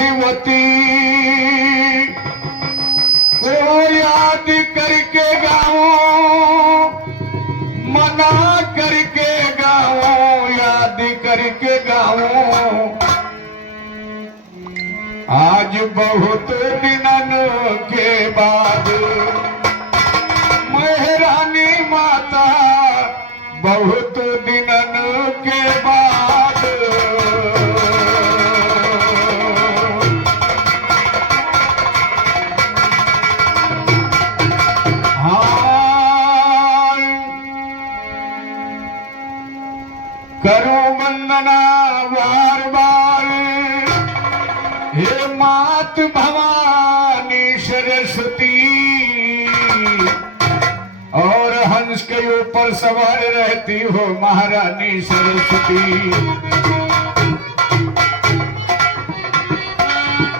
शिवती को याद करके गाओ, मना करके गाओ, याद करके गाओ। आज बहुत दिनन के बाद महारानी माता, बहुत दिनन के बाद करो वंदना बार बार, हे मात भवानी सरस्वती। और हंस के ऊपर सवार रहती हो महारानी सरस्वती।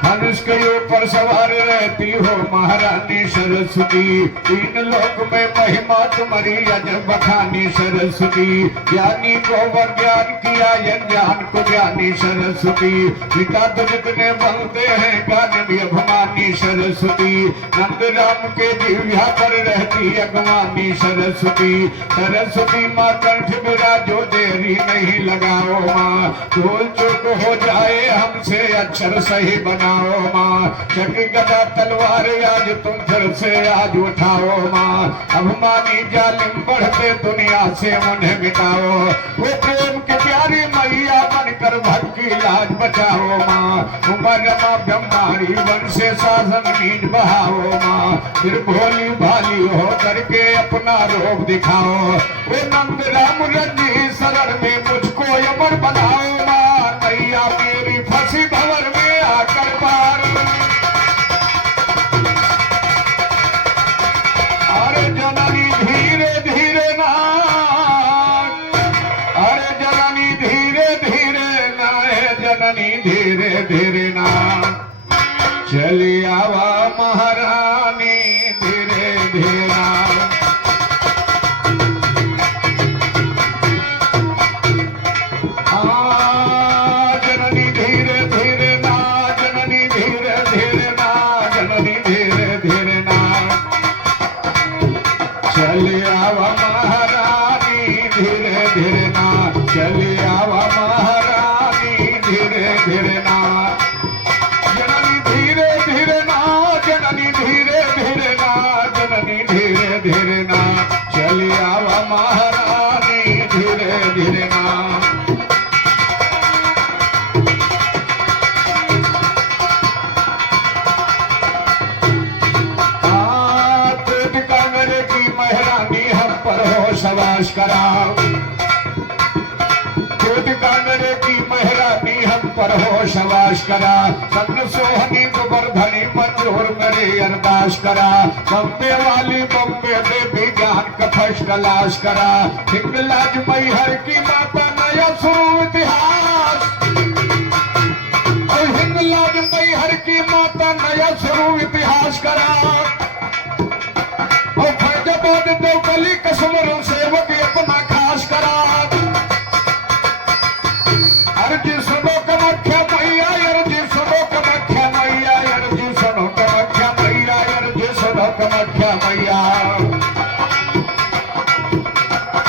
हंस के ऊपर सवार रहती हो महारानी सरस्वती। तीन लोक में महिमा तुम्हारी अजब बखानी सरस्वती। ज्ञानी को ज्ञान किया, ज्ञान को ज्ञानी सरस्वती। पिता तो जितने बनते हैं ज्ञान भी अभिमानी सरस्वती। नंद राम के जिह्वा पर रहती अगवानी सरस्वती। सरस्वती माँ कंठ विराजो, देरी नहीं लगाओ माँ। भूल चूक हो जाए हमसे अक्षर सही बनाओ माँ। चक्र गदा तलवार आज तुम फिर से आज उठाओ माँ। अभिमानी जालिम बढ़ते दुनिया से उन्हें मिटाओ। वो प्रेम की प्यारी मैया बनकर भक्ति लाज बचाओ माँ। उम्र माँ ब्रह्मारी वन से शासन नीच बहाओ माँ। फिर भोली भाली हो करके अपना रूप दिखाओ। वो नंद राम रंजी शरण में मुझको अमर बनाओ माँ। नैया मेरी फंसी भंवर में आकर पार। अरे जननी धीरे धीरे ना, अरे जननी धीरे धीरे ना, जननी धीरे धीरे ना। चली आवा महारानी धीरे धीरे ना। चले आवा महारानी धीरे धीरे ना। चले आवा महारानी धीरे धीरे ना। जननी धीरे धीरे ना, जननी धीरे धीरे ना, जननी धीरे धीरे ना। चले आवा महारानी धीरे धीरे ना। सवास करा खुद कांगरे की महारानी हम पर हो सवास करा। सन्न सोहनी गोवर्धनी मंजूर मेरे अरदास करा। बम्बे वाली बम्बे देवी ज्ञान का फर्स्ट क्लास करा। हिंगलाज मैहर की माता नया शुरू इतिहास। और हिंगलाज मैहर की माता नया शुरू इतिहास करा। और फैजाबाद देवकली कसमरों सेवक अपना खास करा। अर्जी सुनो कमख्या मैया, अर्जी सुनो कमख्या मैया, अर्जी सुनो कमख्या मैया, अर्जी सुनो कमख्या मैया।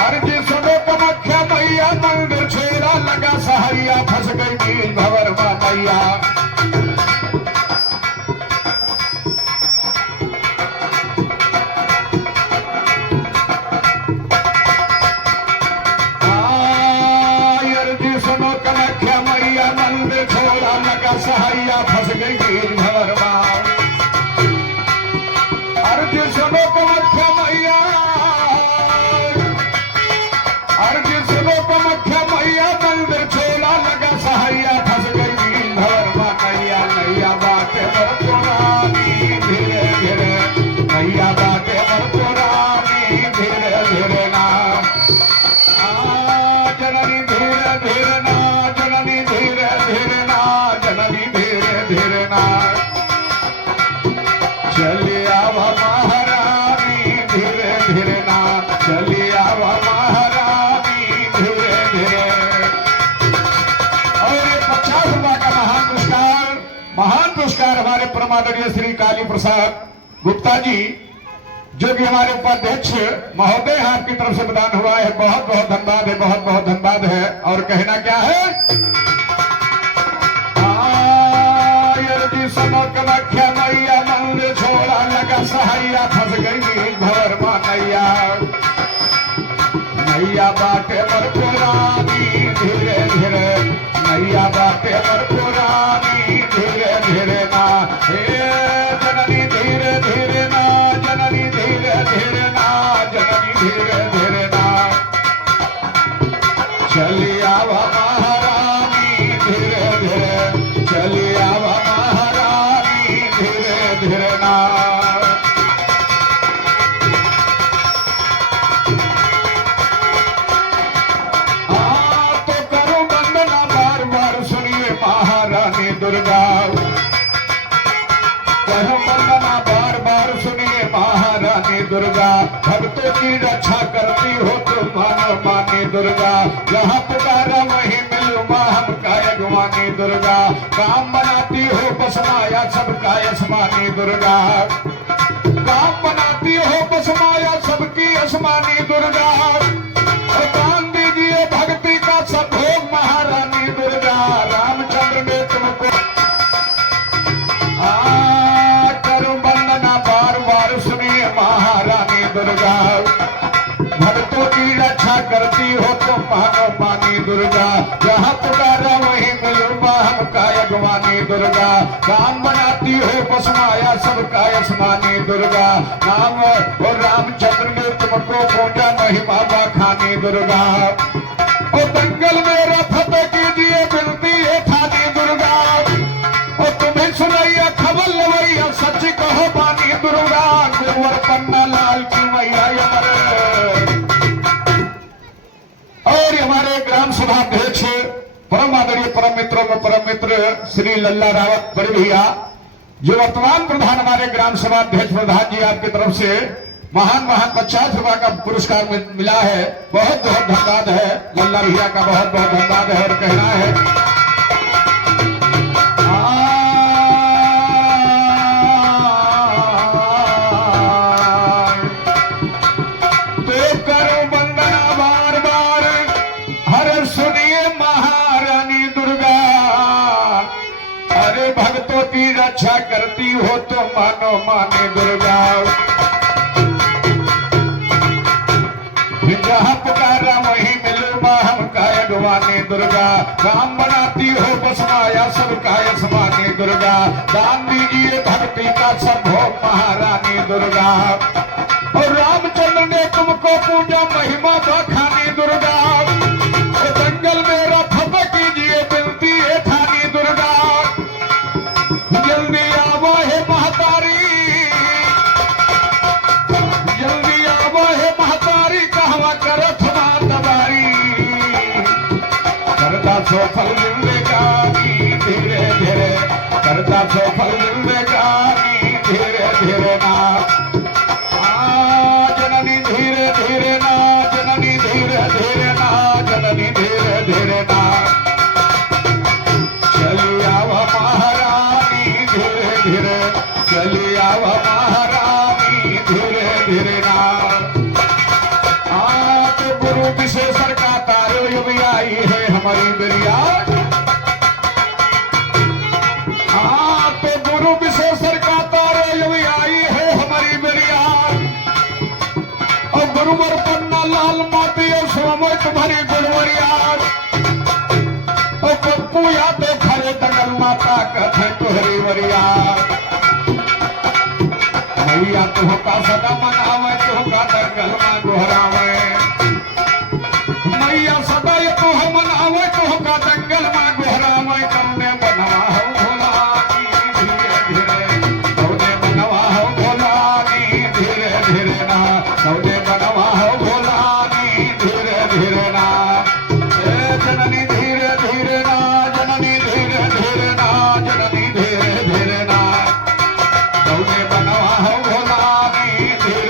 अर्जी सुनो कमख्या मैया, मंदिर छेड़ा लगा सहारिया, फंस गई नील भंवर माँ मैया। सहारिया फंस गई नील भंवर माँ। अर्जी सुनो कमख्या मैया, अर्जी सुनो कमख्या मैया, मंदिर छोड़ा लगा सहारिया फंस गई नील भंवर माँ। नैया नैया बाटे बर पुरानी धीरे धीरे, नैया बाटे बर पुरानी धीरे धीरे ना। जननी धीरे धीरे ना, जननी धीरे धीरे ना, जननी धीरे धीरे ना। चली आवा महारानी धीरे धीरे ना। चली आवा महारानी धीरे धीरे। और ये 50 रुपया का महान पुरस्कार महान पुरस्कार हमारे परमादरणीय श्री काली प्रसाद गुप्ता जी जो कि हमारे उपाध्यक्ष महोदय हैं, आपकी तरफ से प्रदान हुआ है। बहुत बहुत धन्यवाद है, बहुत बहुत धन्यवाद है। और कहना क्या है, समख्या मैया मंदिर छोड़ा लगा सहाइया फंस गई घर मानैया मैया बाटे पर पुरानी धीरे धीरे मैया बाटे पर पुरानी धीरे धीरे ना हे जननी धीरे धीरे ना जननी धीरे धीरे ना जननी धीरे धीरे ना चली आवा महारानी धीरे धीरे चली आवा महारानी धीरे धीरे ना तो करो वंदना बार बार सुनिए महारानी दुर्गा करो वंदना बार बार सुनिए महारानी दुर्गा भक्तों की रक्षा करती हो तुम मानो मानी दुर्गा जहाँ पुकारा वहीं मिलो माँ हम काय गुमानी दुर्गा काम बनाती हो बस माया सबका यशमानी दुर्गा काम बनाती हो बस माया सबकी यशमानी दुर्गा और दान दीजिए भक्ति का सब भोग महारानी दुर्गा रामचंद्र ने तुमको करो वंदना बार बार सुनिए महारानी दुर्गा भक्तों की रक्षा करती हो तुम मानो मानी दुर्गा जहाँ पुकारा वहीं मिलो हम काय गुमानी दुर्गा काम बनाती हो बस माया सबका यशमानी दुर्गा नाम और रामचंद्र ने तुमको पूजा महिमा बखानी दुर्गा और दंगल में रफत कीजिए बिनती है थानी दुर्गा और तुम्हें सुनैया खबर लवैया सच कहो बानी दुर्गा गुरुवर पन्ना लाल की मैया और हमारे ग्राम सभा अध्यक्ष परम आदरणीय परम मित्रों में परम मित्र श्री लल्ला रावत बड़े भैया जो वर्तमान प्रधान हमारे ग्राम सभा अध्यक्ष प्रधान जी आपकी तरफ से महान 50 रुपए का पुरस्कार मिला है। बहुत बहुत धन्यवाद है लल्ला भैया का, बहुत बहुत धन्यवाद है। और कहना है भक्तों की रक्षा करती हो तो मानो माने दुर्गा जहाँ पुकारा वहीं मिलो हम काय गुमानी दुर्गा काम बनाती हो बस माया सब काय समानी दुर्गा दान दीजिए भक्ति का सब हो महारानी दुर्गा और रामचंद्र ने तुमको पूजा महिमा बखानी दुर्गा और दंगल में रफत कीजिए बिनती है थानी दुर्गा जल्दी आवो है महतारी जल्दी आवो है महतारी कहवा करत मात बारी करता सो फल मिलेगा धीरे धीरे करता सो फल मिलेगा धीरे धीरे ना जननी धीरे धीरे ना जननी धीरे धीरे ना जननी धीरे धीरे ना चली आवा महारानी धीरे धीरे चली आवा महारानी धीरे धीरे ना तो गुरु विशेषण का तारो युग आई है हमारी बिरिया तो गुरु विशेषण का तारो युग आई है हमारी बिरिया और गुरुवर पन्ना लाल मोती और सोमय तुम्हारी गुरुवरिया और पप्पू या तो खरे दंगल माता कथे तुहरी वरिया मैया तुहका सदा मनावे तुहका दंगल मा गोहरावे मैया सदा तुह मनावे तुहका दंगल मा गोहरावे कौने बनवा हो भोलानी धीरे धीरे कौने बनवा हो भोलानी धीरे धीरे ना कौने बनवा हो भोलानी धीरे धीरे ना जननी धीरे धीरे ना जननी धीरे धीरे ना जननी धीरे धीरे ना कौने बनवा हो भोलानी धीरे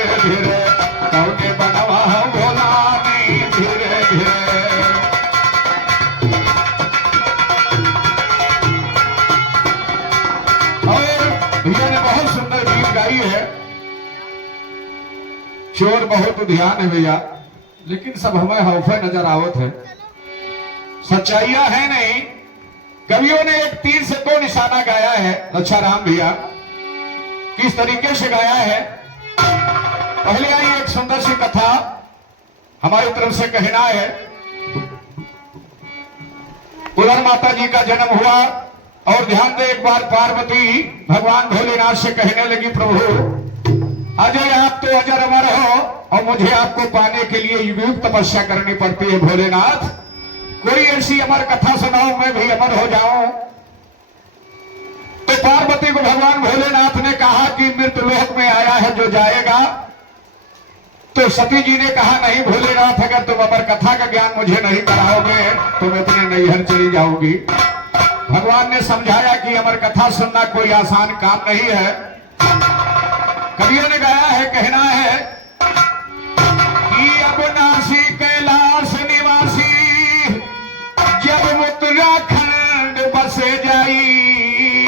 चोर बहुत ध्यान है भैया, लेकिन सब हमें हौफे नजर आवत है, सच्चाइया है नहीं। कवियों ने एक तीर से दो निशाना गाया है लच्छाराम भैया, किस तरीके से गाया है। पहले आई एक सुंदर सी कथा हमारी तरफ से कहना है। उधर माता जी का जन्म हुआ और ध्यान दे, एक बार पार्वती भगवान भोलेनाथ से कहने लगी, प्रभु अजय आप तो अजर अमर हो और मुझे आपको पाने के लिए युग तपस्या करनी पड़ती है। भोलेनाथ कोई ऐसी अमर कथा सुनाओ, मैं भी अमर हो जाऊं। तो पार्वती को भगवान भोलेनाथ ने कहा कि मृतलोक में आया है जो जाएगा। तो सती जी ने कहा, नहीं भोलेनाथ, अगर तुम अमर कथा का ज्ञान मुझे नहीं कराओगे तो मैं अपने नैहर चली जाऊंगी। भगवान ने समझाया कि अमर कथा सुनना कोई आसान काम नहीं है। कवियों ने गाया है, कहना है कि अब नासी कैलाश निवासी जब उत्तराखंड बसे जाई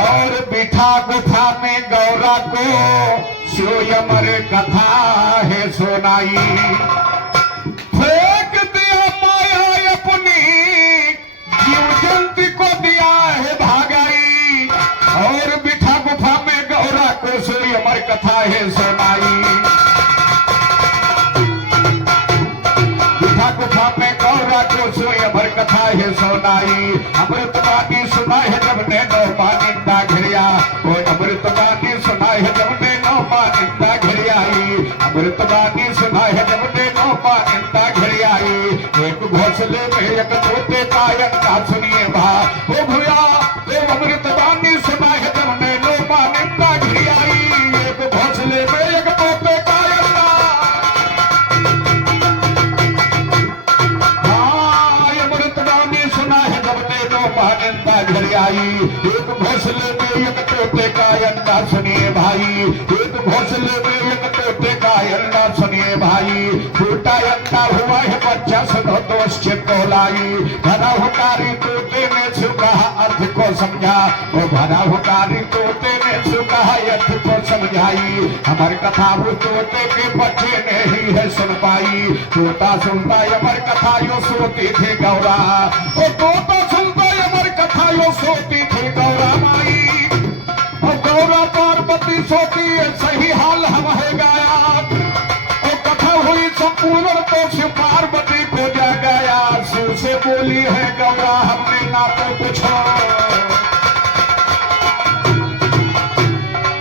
और बिठा गुफा में गौरा को सोई अमर कथा है सुनाई। फेंक दिया माया अपनी जीव जंतु को दिया है भागाई और बिठा गुफा में गौरा को सोई अमर कथा है सुनाई। बिठा गुफा में गौरा को सोई अमर कथा है सुनाई। अमृतवाणी सुना है जब ने नौमा निंदा घिरिया, वो अमृतवाणी सुना है जब ने नौमा निंदा घिरियाई। अमृतवाणी सुना है जब ने नौमा निंदा घिरियाई। एक घोंसले में एक तोते का अंडा सुनिए भा, ओ भैया वो अमृतवाणी सुना है जब ने नौमा निंदा घिरियाई। एक घोंसले में एक तोते का अंडा, हाँ अमृतवाणी सुना है जब ने नौमा निंदा घिरियाई। एक घोंसले में एक तोते का अंडा सुनिए भाई, एक घोंसले में एक तोते का अंडा सुनिए भाई। टूटा अंडा हुआ है बच्चा सुनो दोष चित्तोलाई। भरा हुकारी तोते ने सुखा अर्थ को समझा, वो भरा हुकारी तोते ने सुखा अर्थ को समझाई। अमर कथा वो तोते के बच्चे ने ही है सुन पाई। तोता सुनता अमर कथा यो सोती थी गौरा, वो तोता सुनता अमर कथा यो सोती थी गौरा माई। और गौरा पार्वती सोती सही हाल हम है गाया। और कथा हुई संपूर्ण तो शिव पार्वती को जगाया। शिव से बोली है गौरा हमने ना तो पूछो।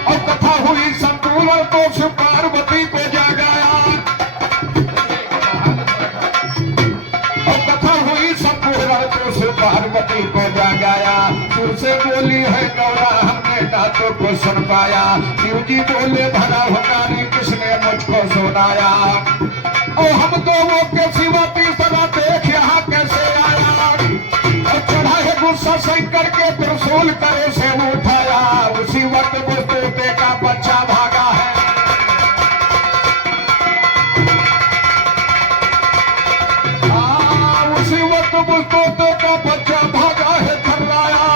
और कथा हुई संपूर्ण तो शिव पार्वती को जगाया। और कथा हुई संपूर्ण तो शिव पार्वती को जगाया। शिव से बोली है गौरा हमने ना तो को सुन पाया। शिव जी बोले भरा हुकारी किसने मुझको सुनाया। और हम तो वो के सिवा तीसरा देख यहाँ कैसे आया। और चढ़ा है गुस्सा शंकर के त्रिशूल करे से उठाया। उसी वक्त वो तोते का बच्चा भागा है। उसी वक्त वो तोते का बच्चा भागा है थर्राया।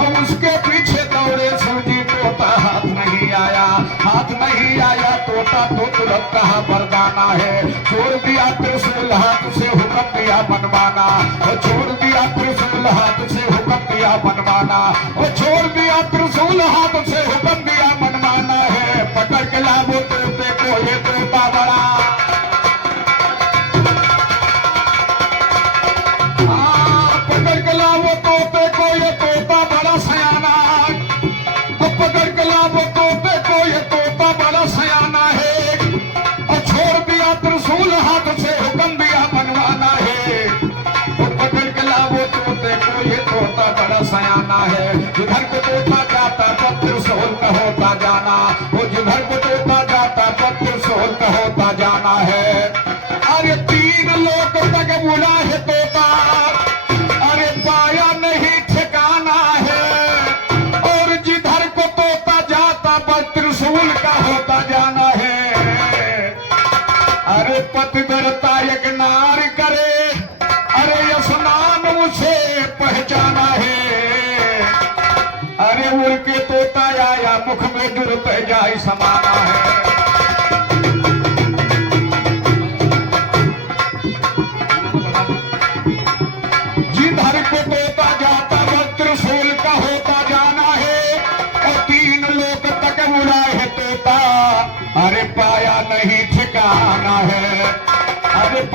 और उसके पीछे दौड़े शिव जी, तोता हाथ नहीं आया। हाथ नहीं आया तोता तो तुरंत कहा बरदाना है। छोड़ दिया त्रिशूल हाथ से हुक्म दिया मनमाना। और छोड़ दिया त्रिशूल हाथ से हुक्म दिया मनमाना। और छोड़ दिया त्रिशूल हाथ से हुक्म दिया मनमाना है। पकड़ के लाभो तोते को ये तोता बड़ा, पकड़ के लाभो तोते को ये तोता बड़ा सयाना। पकड़ के लाभो तोते को ये तोता बड़ा सयाना है। और छोड़ दिया त्रिशूल हाथ से हुक्म दिया मनवाना है। पकड़ के लाभो तोते को ये तोता बड़ा सयाना है। जिधर को तोता जाता तब त्रिशूल का होता जाना। वो जिधर को तोता जाता तब त्रिशूल का होता जाना है। अरे 3 लोग तक बुला है तोता, अरे पाया नहीं ठिकाना है। और जिधर को तोता जाता बस त्रिशूल का होता जाना है। अरे पतिव्रता एक नार करे, अरे स्नान उसे पहचाना है। अरे उड़ के तोता आया मुख में जुड़ते जाए समाना है।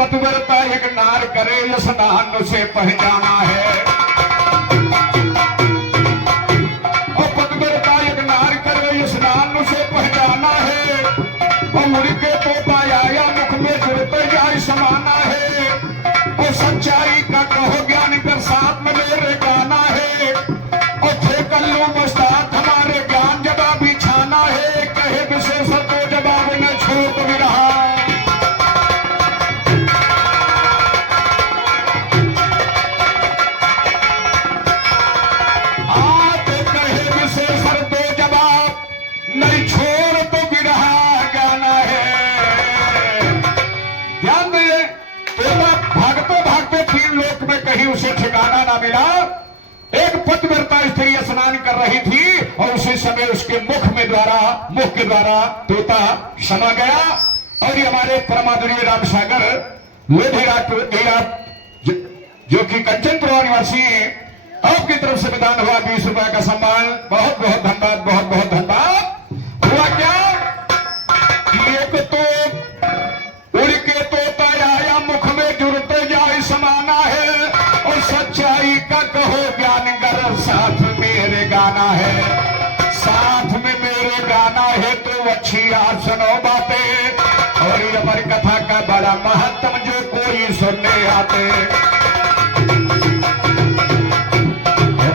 पतिव्रता एक नार करे स्नान से पहचाना है। और पतिव्रता एक नार करे स्नान से पहचाना है। और मुड़ के तोता आया मुख में जुड़ते जाए समाना है। और सच्चाई का कहो ज्ञान कर साथ में मेरे गाना है। और थे कल्लू मस्ताद हमारे ज्ञान जवाब बिछाना है। कहे विशेष तो जवाब न छोड़ भी रहा। उसे ठिकाना ना मिला। एक पतिव्रता स्त्री स्नान कर रही थी और उसी समय उसके मुख के द्वारा तोता समा गया। और ये हमारे परमादरणीय राम सागर लोधी जो कि कंचनपुरा निवासी है, आपकी तरफ से विधान हुआ 20 रुपए का सम्मान। बहुत बहुत धन्यवाद, बहुत बहुत धन्यवाद। हुआ क्या एक तो उड़ के तोता आया मुख में जुड़ते जाए समाना है। और सच्चाई का कहो ज्ञान गर साथ मेरे गाना है। साथ में मेरे गाना है तो अच्छी आज सुनो बातें। और ये हमारी कथा का बड़ा महत्व जो कोई सुनने आते।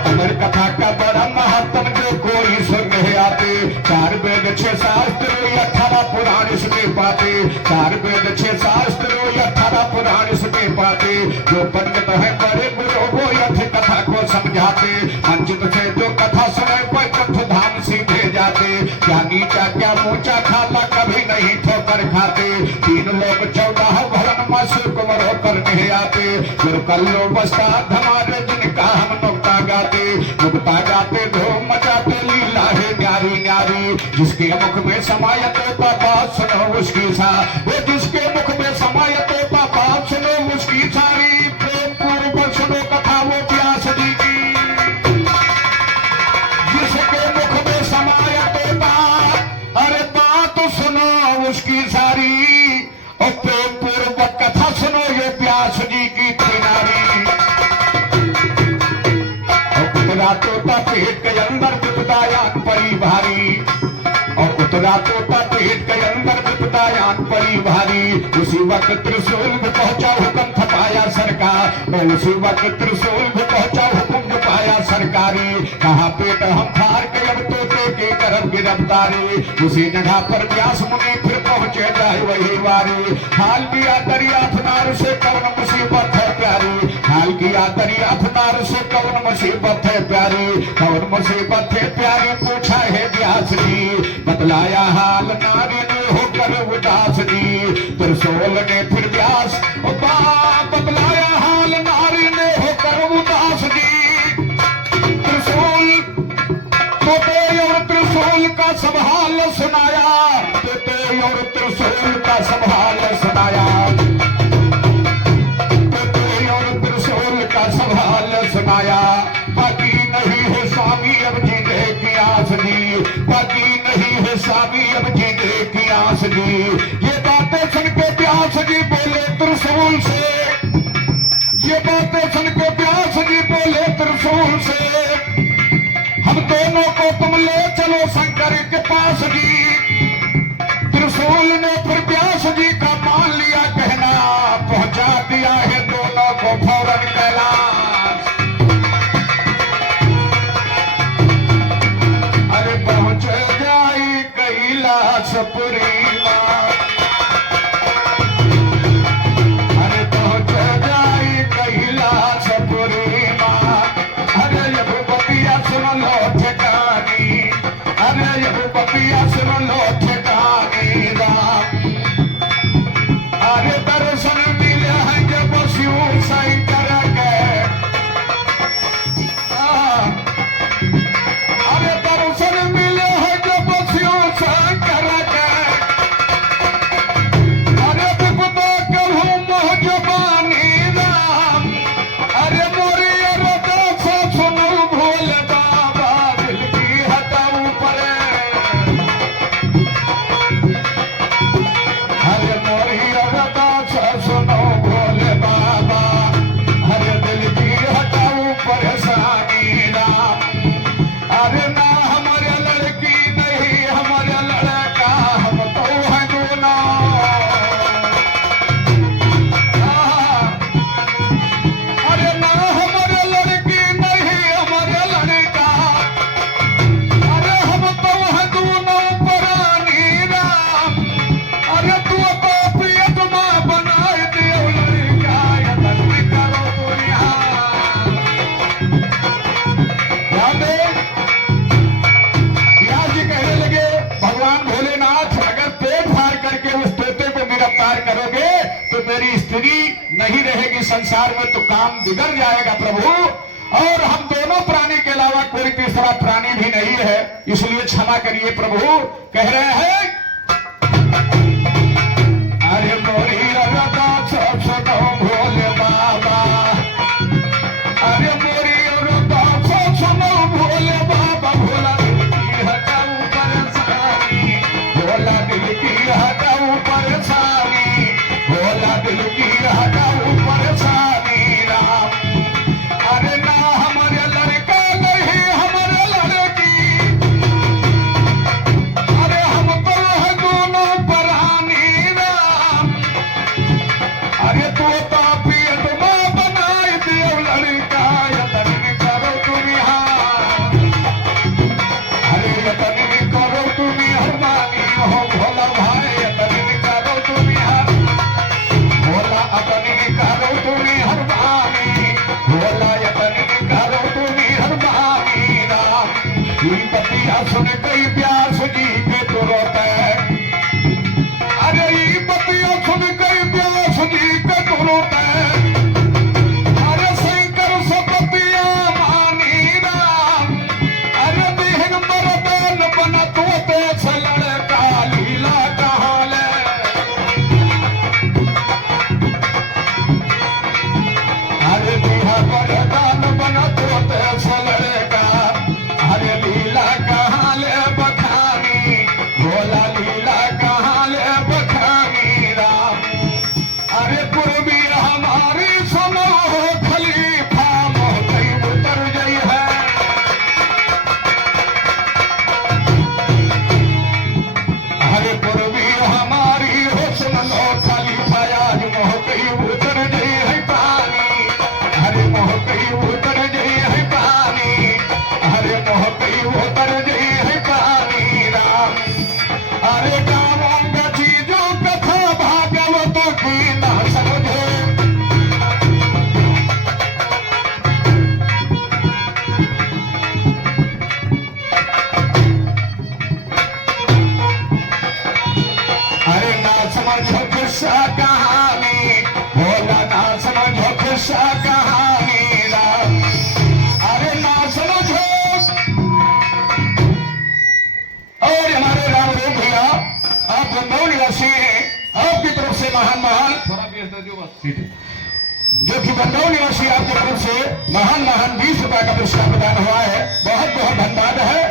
हमारी कथा का बड़ा महत्व जो कोई सुनने आते। 4 वेद 6 शास्त्र 18 पुराण इसमें पाते। 4 वेद 6 शास्त्र 18 पुराण इसमें पाते। जो पंडित है बड़े गुरु वो यथ कथा को समझाते। वंचित से जो कथा सुने पर कथ धाम सीधे जाते। क्या नीचा क्या ऊंचा खाला कभी नहीं ठोकर खाते। 3 लोग 14 भवन मस कुंवर होकर नहीं आते। फिर कल्लो बस्ता हमारे जिनका हम नुक्ता गाते। नुक्ता गाते धूम मचाते लीला है न्यारी न्यारी। जिसके मुख में समायत होता बात सुनो उसकी सा। वो जिसके मुख में समायत होता बात सुनो उसकी सारी। प्रेम पूर्वक सुनो कथा वो व्यास जी की। जिसके मुख में समायत होता अरे बात सुनो उसकी सारी। और प्रेम पूर्वक कथा सुनो ये व्यास जी की किनारी। तोता पेट के अंदर विपदायान परी भारी। और उतरा तोता पेट के अंदर विपदायान परी भारी। उसी वक्त त्रिशूल भी पहुंचा हुक्म थपाया सरकार। और उसी वक्त त्रिशूल भी पहुंचा हुक्म पाया सरकारी। कहा पेट हम फाड़ के अब तोते के करब गिरफ्तारी। उसी जगह पर व्यास मुनि फिर पहुंचे जाए वही वारी। हाल किया दरियाफनार से कौन मुसीबत है प्यारी। हाल किया दरियाफनार से कौन मुसीबत है प्यारी। कौन मुसीबत है प्यारी पूछा है व्यास जी। बतलाया हाल नारी ने होकर उदास जी। त्रिशूल ने फिर व्यास बतलाया हाल नारी ने होकर उदास जी। त्रिशूल तोते और त्रिशूल का सब हाल सुनाया। तोते और त्रिशूल का सब हाल सुनाया। तोते और त्रिशूल का सब हाल सुनाया। बाकी नहीं है स्वामी अब जीने की आस जी। बाकी नहीं है स्वामी अब जीने की आस जी। ये बातें सुन के व्यास जी बोले त्रिशूल से। ये बातें सुन के व्यास जी बोले त्रिशूल से। हम दोनों को तुम ले चलो शंकर के पास जी। त्रिशूल ने फिर व्यास जी का मान लिया कहना। पहुंचा दिया है दोनों को फौरन कैलाश। अरे पहुंच जाई कैलाशपुरी मां। अरे पहुंच जाई कैलाशपुरी मां। अरे यह बतिया सुन लो ठिकानी। अरे यह बतिया सुन लो ठिकानी राम। अरे दर्शन मिले हैं जब शिव संसार में तो काम बिगड़ जाएगा प्रभु, और हम दोनों प्राणी के अलावा कोई तीसरा प्राणी भी नहीं है, इसलिए क्षमा करिए प्रभु। कह रहे हैं अरे मोरी अरदास सुनो भोले बाबा, अरे मोरी अरदास सुनो भोले बाबा, भोला दिल की हटाऊ परेशानी, भोला दिल की हटाऊ परेशानी, भोला दिल की हटाऊ परेशानी राम। अरे ना हमारे लड़का नहीं हमारे लड़की, अरे हमको है दोनों परानी राम। अरे तो पापी तुमा बनाई दियो लड़का, यतन करो तुम यहाँ, अरे यतन करो तुम हरमानी हो भोला भाई, यतन करो तुम यहाँ, भोला यतन करो तुम हरमानी, भोला यतन करो तुम हरमानी राम। ये बतिया सुन गई व्यास जी के तुरंत, अरे ये बतिया सुन गई व्यास जी के तुरंत, अरे शंकर सबतिया मानी राम। अरे बिहन मरदान बना तोते से लड़का, लीला कहाँ ले, अरे बिहा मरदान बना तोते से लड़का, अरे लीला कहाँ ले बखानी, भोला लीला कहाँ ले बखानी राम। अरे पूर्वी हमारी सुनो खलीफा, मोहकई उतर गई है, अरे पूर्वी हमारी हो सुनो खलीफा, आज मोहकई उतर गई है पानी, अरे मोहकई उतर गई है पानी, अरे मोहकई उतर गई है पानी राम। अरे गाँवों का चीजों कथा भागवत की ना समझे, अरे ना समझो किस्सा कहानी, भोला ना समझो किस्सा कहानी राम। अरे ना समझो, और हमारे रामदेव भैया आप लखनऊ निवासी हैं, आपकी तरफ से महान महान जो कि लखनऊ निवासी आपकी तरफ से महान महान 20 रुपए का पुरस्कार प्रदान हुआ है, बहुत बहुत धन्यवाद है,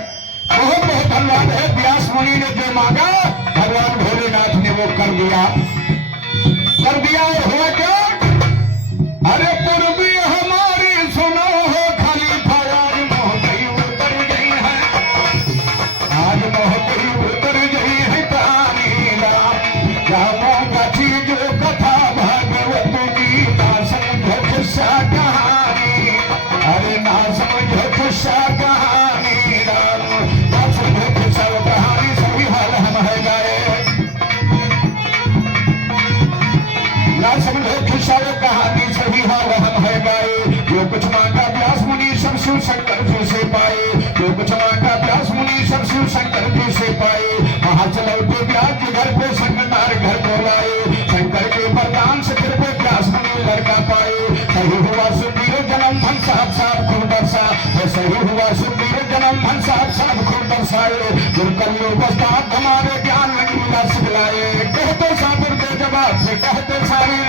बहुत बहुत धन्यवाद है। व्यास मुनि ने जो मांगा भगवान भोलेनाथ ने वो कर दिया, कर दिया। और हुआ क्या, अरे पूर्वी हमारी सुनो हो खलीफा, आज मोहकई उतर गई है, आज मोहकई उतर गई है पानी राम। गाँवों का चीज कथा भागवत की, ना समझो किस्सा कहानी, अरे ना समझो किस्सा कहानी राम, ना समझो किस्सा कहानी, सभी हाल हम है गाए, ना समझो किस्सा कहानी, सभी हाल हम है गाए। जो कुछ मांगा व्यास मुनि सब शिव शंकर जी से पाए, जो कुछ मांगा व्यास मुनि सब शिव शंकर जी से पाए। वहां से लौटे व्यास जी घर को संगनार घर को लाए, शंकर के वरदान से फिर वो व्यास मुनि लड़का पाए। सही हुआ सुखबीर जन्म धन साथ साथ खूब बरसा, सही हुआ सुखबीर जन्म धन साथ साथ खूब बरसाए। दुर्कल्यो बस्तात हमारे ज्ञान में लीला सिखलाए, कहते साबुर के जवाब से कहते सारे।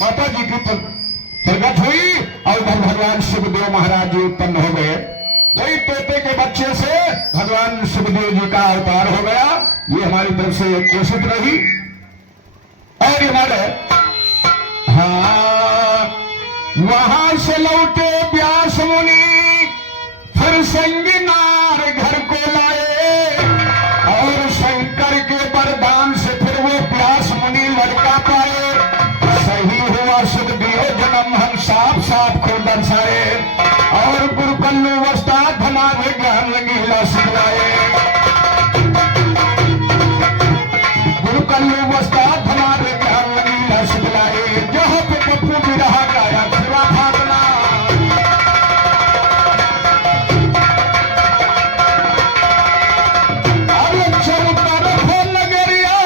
माता जी की प्रगट हुई और भगवान शिवदेव महाराज जी उत्पन्न हो गए। वही तोते के बच्चे से भगवान शिवदेव जी का अवतार हो गया। ये हमारी तरफ से कोशिश रही। और हमारे हाँ, वहां से लौटे व्यास मुनि फिर संगनार घर को लाए, और शंकर के वरदान से फिर वो व्यास मुनि लड़का पाए। सही हुआ सुखदेव जन्म हम साफ साफ को दर्शाए, और गुरुकल्लू वस्ताद हमारे ज्ञान रंगीला सिखलाए। गुरुकल्लू वस्ताद हमारे ज्ञान रंगीला सिखलाए। जहाँ पे पप्पू भी रहा गाया फिरा भागना, अरे चल तरफ नगरिया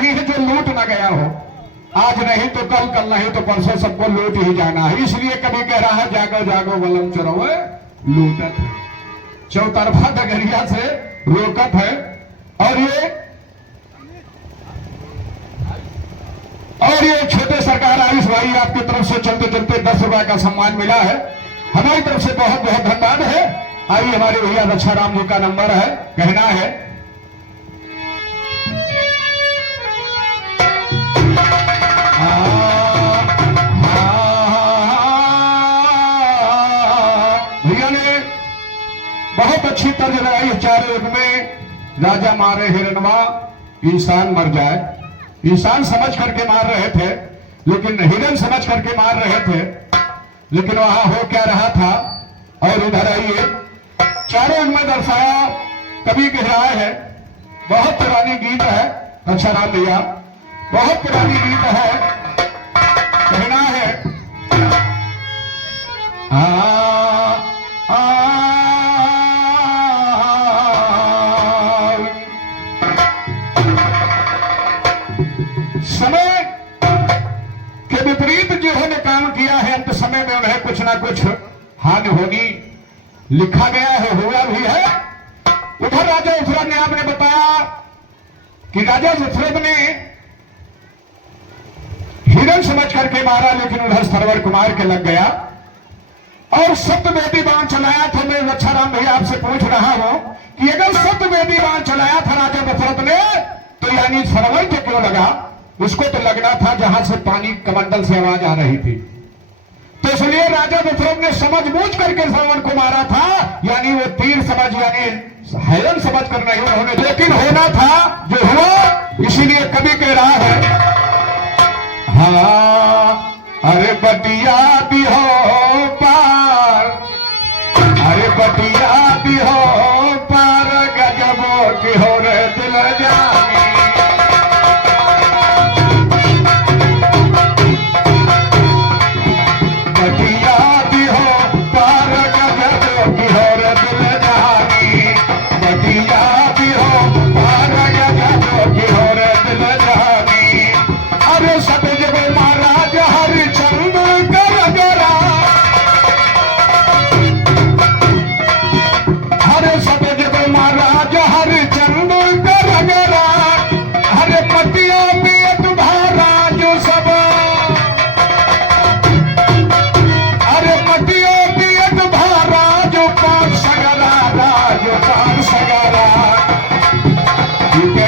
नहीं है जो लूट ना गया हो। आज नहीं तो कल, कल नहीं तो परसों सबको लूट ही जाना है। इसलिए कभी कह रहा है जागो जागो बलम चोरवे लूटत है, चौतरफा डगरिया से रोकत है। और ये छोटे सरकार आयुष भाई आपकी तरफ से चलते चलते 10 रुपए का सम्मान मिला है, हमारी तरफ से बहुत बहुत धन्यवाद है। आइए हमारे भैया रक्षाराम जी का नंबर है, कहना है भैया ने बहुत अच्छी तर्ज लगाई। चारों युग में राजा मारे हिरणवा इंसान मर जाए। इंसान समझ करके मार रहे थे, लेकिन हिरण समझ करके मार रहे थे, लेकिन वहां हो क्या रहा था। और उधर आइए चारों युग में दर्शाया कवि कह रहा है, बहुत पुरानी गीत है रक्षाराम भैया, बहुत पुरानी गीत है, कहना है समय के विपरीत जिन्होंने काम किया है अंत समय में उन्हें कुछ ना कुछ हानि होगी, लिखा गया है, हुआ भी है। उधर राजा दशरथ ने आपने बताया कि राजा दशरथ ने हिरण समझ करके मारा, लेकिन उधर सरवर कुमार के लग गया और सप्तवेदी बाण चलाया था। मैं रक्षाराम भैया आपसे पूछ रहा हूं कि अगर सप्तवेदी बाण चलाया था राजा दशरथ ने, तो यानी सरवर को क्यों लगा? उसको तो लगना था जहां से पानी कमंडल से आवाज आ रही थी। तो इसलिए राजा दशरथ ने समझ बूझ करके सरवर को मारा था, यानी वो तीर समझ यानी हैरन समझ कर नहीं उन्होंने, लेकिन होना था जो हुआ। इसीलिए कवि कह रहा है हाँ अरे बटिया भी हो पार, अरे बटिया भी हो पार, गजबों की हो रे दिल जानी। बटिया भी हो पार, गजबों की हो रे दिल जानी। बटिया भी हो पार, गजबों की हो रे दिल जानी। अरे सब जगह महाराज हरिचंद कर जरा, हरे सब जगह महाराज हरिचंद कर जरा। हरे पतियों में तुम्हारा जो सब, अरे पतियों में तुम्हारा जो पांच सगरा, जो पांच सगरा।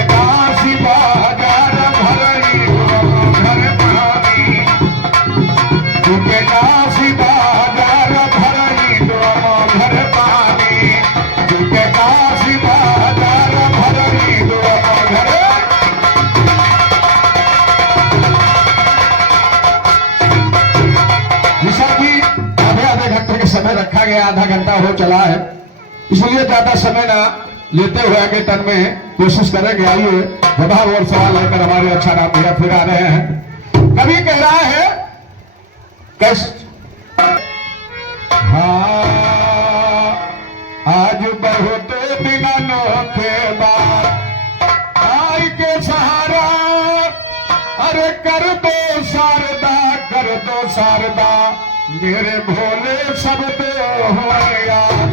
काशी बाजार भरई घर पानी, काशी बाजार भरई घर पानी, काशी बाजार भरई घर। निशा जी आधे घंटे के समय रखा गया, आधा घंटा हो चला है, इसलिए ज्यादा समय ना लेते हुए आगे टर्म में कोशिश करेंगे। आइए जवाब और सवाल लेकर हमारे रक्षाराम भैया फिर आ रहे हैं। कवि कह रहा है हाँ आज बहुत दिनों के बाद आई के सहारा, अरे कर दो शारदा, कर दो शारदा, मेरे भोले सब दो हो याद।